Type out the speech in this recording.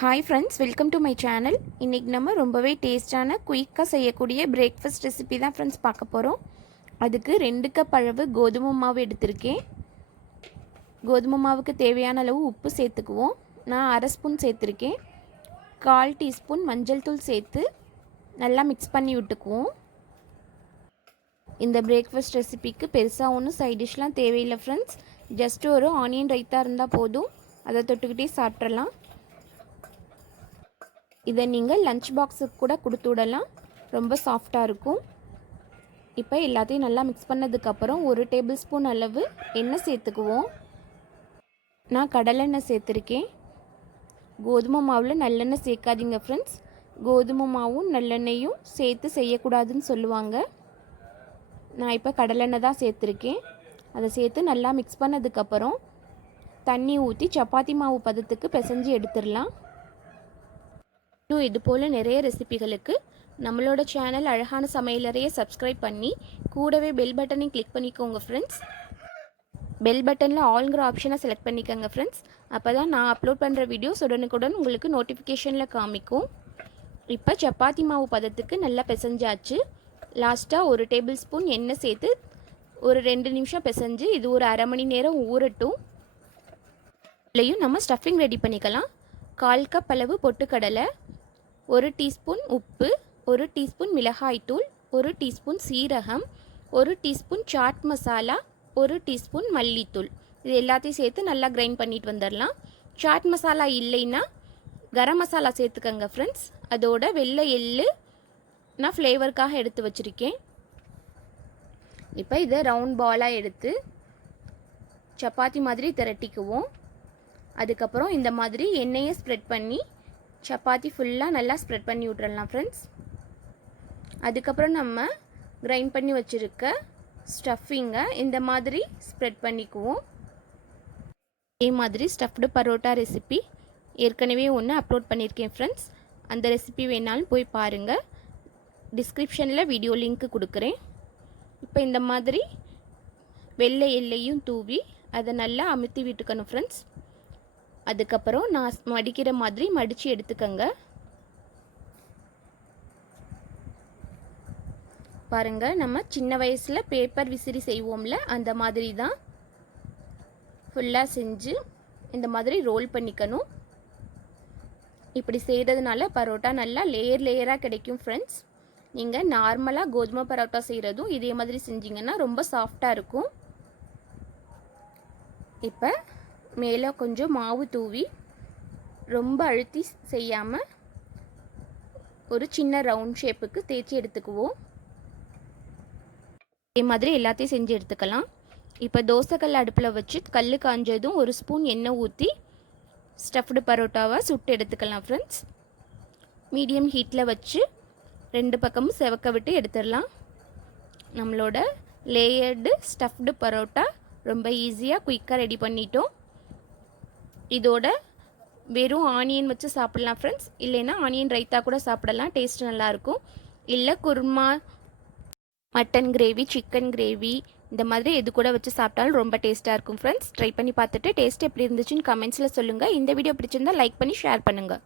Hi friends, welcome to my channel. இன்றைக்கி நம்ம ரொம்பவே டேஸ்டான குயிக்காக செய்யக்கூடிய பிரேக்ஃபாஸ்ட் ரெசிபி தான் ஃப்ரெண்ட்ஸ் பார்க்க போகிறோம். அதுக்கு 2 கப் அளவு கோதுமை மாவு எடுத்திருக்கேன். கோதுமை மாவுக்கு தேவையான அளவு உப்பு சேர்த்துக்குவோம். நான் 1/2 ஸ்பூன் சேர்த்துருக்கேன். 1/4 டீஸ்பூன் மஞ்சள் தூள் சேர்த்து நல்லா மிக்ஸ் பண்ணி விட்டுக்குவோம். இந்த பிரேக்ஃபாஸ்ட் ரெசிபிக்கு பெருசாக ஒன்றும் சைட் டிஷ்லாம் தேவையில்லை ஃப்ரெண்ட்ஸ். ஜஸ்ட்டு ஒரு ஆனியன் ரைத்தா இருந்தால் போதும். அதை தொட்டுக்கிட்டே சாப்பிட்றலாம். இதை நீங்கள் லஞ்ச் பாக்ஸுக்கு கூட கொடுத்து விடலாம். ரொம்ப சாஃப்டாக இருக்கும். இப்போ எல்லாத்தையும் நல்லா மிக்ஸ் பண்ணதுக்கப்புறம் 1 டேபிள் ஸ்பூன் அளவு எண்ணெய் சேர்த்துக்குவோம். நான் கடலெண்ணெய் சேர்த்துருக்கேன். கோதுமை மாவில் நல்லெண்ணெய் சேர்க்காதீங்க ஃப்ரெண்ட்ஸ். கோதுமை மாவும் நல்லெண்ணெயும் சேர்த்து செய்யக்கூடாதுன்னு சொல்லுவாங்க. நான் இப்போ கடலெண்ணெய் தான் சேர்த்துருக்கேன். அதை சேர்த்து நல்லா மிக்ஸ் பண்ணதுக்கப்புறம் தண்ணி ஊற்றி சப்பாத்தி மாவு பதத்துக்கு பிசைஞ்சு எடுத்துடலாம். இன்னும் இது போல் நிறைய ரெசிபிகளுக்கு நம்மளோட சேனல் அழகான சமையலறையை சப்ஸ்கிரைப் பண்ணி கூடவே பெல் பட்டனையும் கிளிக் பண்ணிக்கோங்க ஃப்ரெண்ட்ஸ். பெல் பட்டனில் ஆல்ங்கிற ஆப்ஷனை செலக்ட் பண்ணிக்கோங்க ஃப்ரெண்ட்ஸ். அப்போ தான் நான் அப்லோட் பண்ணுற வீடியோஸ் உடனுக்குடன் உங்களுக்கு நோட்டிஃபிகேஷனில் காமிக்கும். இப்போ சப்பாத்தி மாவு பதத்துக்கு நல்லா பிசைஞ்சாச்சு. லாஸ்ட்டாக 1 டேபிள் ஸ்பூன் எண்ணெய் சேர்த்து ஒரு 2 நிமிஷம் பிசைஞ்சு இது ஒரு அரை மணி நேரம் ஊறட்டும். இதுலேயும் நம்ம ஸ்டஃபிங் ரெடி பண்ணிக்கலாம். 1/4 கப் அளவு பொட்டுக்கடலை, 1 டீஸ்பூன் உப்பு, 1 டீஸ்பூன் மிளகாய்த்தூள், 1 டீஸ்பூன் சீரகம், 1 டீஸ்பூன் சாட் மசாலா, 1 டீஸ்பூன் மல்லித்தூள். இது எல்லாத்தையும் சேர்த்து நல்லா கிரைண்ட் பண்ணிட்டு வந்துடலாம். சாட் மசாலா இல்லைன்னா கரம் மசாலா சேர்த்துக்கங்க ஃப்ரெண்ட்ஸ். அதோட வெள்ளை எள்ளு நான் ஃப்ளேவருக்காக எடுத்து வச்சுருக்கேன். இப்போ இதை ரவுண்ட் பாலாக எடுத்து சப்பாத்தி மாதிரி திரட்டிக்குவோம். அதுக்கப்புறம் இந்த மாதிரி எண்ணெயை ஸ்ப்ரெட் பண்ணி சப்பாத்தி ஃபுல்லாக நல்லா ஸ்ப்ரெட் பண்ணி விட்றலாம் ஃப்ரெண்ட்ஸ். அதுக்கப்புறம் நம்ம கிரைண்ட் பண்ணி வச்சுருக்க ஸ்டஃபிங்கை இந்த மாதிரி ஸ்ப்ரெட் பண்ணிக்குவோம். இதே மாதிரி ஸ்டஃப்டு பரோட்டா ரெசிபி ஏற்கனவே ஒன்று அப்லோட் பண்ணியிருக்கேன் ஃப்ரெண்ட்ஸ். அந்த ரெசிபி வேணாலும் போய் பாருங்கள். டிஸ்கிரிப்ஷனில் வீடியோ லிங்க்கு கொடுக்குறேன். இப்போ இந்த மாதிரி வெள்ளை எல்லையும் தூவி அதை நல்லா அமுத்தி விட்டுக்கணும் ஃப்ரெண்ட்ஸ். அதுக்கப்புறம் நான் மடிக்கிற மாதிரி மடித்து எடுத்துக்கங்க. பாருங்கள், நம்ம சின்ன வயசில் பேப்பர் விசிறி செய்வோம்ல, அந்த மாதிரி தான் ஃபுல்லாக செஞ்சு இந்த மாதிரி ரோல் பண்ணிக்கணும். இப்படி செய்கிறதுனால பரோட்டா நல்லா லேயராக கிடைக்கும் ஃப்ரெண்ட்ஸ். நீங்கள் நார்மலாக கோதுமை பரோட்டா செய்கிறதும் இதே மாதிரி செஞ்சிங்கன்னா ரொம்ப சாஃப்டாக இருக்கும். இப்போ மேலே கொஞ்சம் மாவு தூவி ரொம்ப அழுத்தி செய்யாமல் ஒரு சின்ன ரவுண்ட் ஷேப்புக்கு தேய்ச்சி எடுத்துக்குவோம். இதே மாதிரி எல்லாத்தையும் செஞ்சு எடுத்துக்கலாம். இப்போ தோசைக்கல் அடுப்பில் வச்சு கல் காஞ்சதும் 1 ஸ்பூன் எண்ணெய் ஊற்றி ஸ்டஃப்டு பரோட்டாவை சுட்டு எடுத்துக்கலாம் ஃப்ரெண்ட்ஸ். மீடியம் ஹீட்டில் வச்சு 2 பக்கமும் செவக்க விட்டு எடுத்துடலாம். நம்மளோட லேயர்டு ஸ்டஃப்டு பரோட்டா ரொம்ப ஈஸியாக குயிக்காக ரெடி பண்ணிட்டோம். இதோட வெறும் ஆனியன் வச்சு சாப்பிட்லாம் ஃப்ரெண்ட்ஸ். இல்லைன்னா ஆனியன் ரைத்தா கூட சாப்பிடலாம், டேஸ்ட் நல்லாயிருக்கும். இல்லை kurma, mutton gravy, chicken gravy இந்த மாதிரி எது கூட வச்சு சாப்பிட்டாலும் ரொம்ப டேஸ்ட்டாக இருக்கும் ஃப்ரெண்ட்ஸ். ட்ரை பண்ணி பார்த்துட்டு டேஸ்ட் எப்படி இருந்துச்சுன்னு கமெண்ட்ஸில் சொல்லுங்கள். இந்த வீடியோ பிடிச்சிருந்தால் லைக் பண்ணி ஷேர் பண்ணுங்கள்.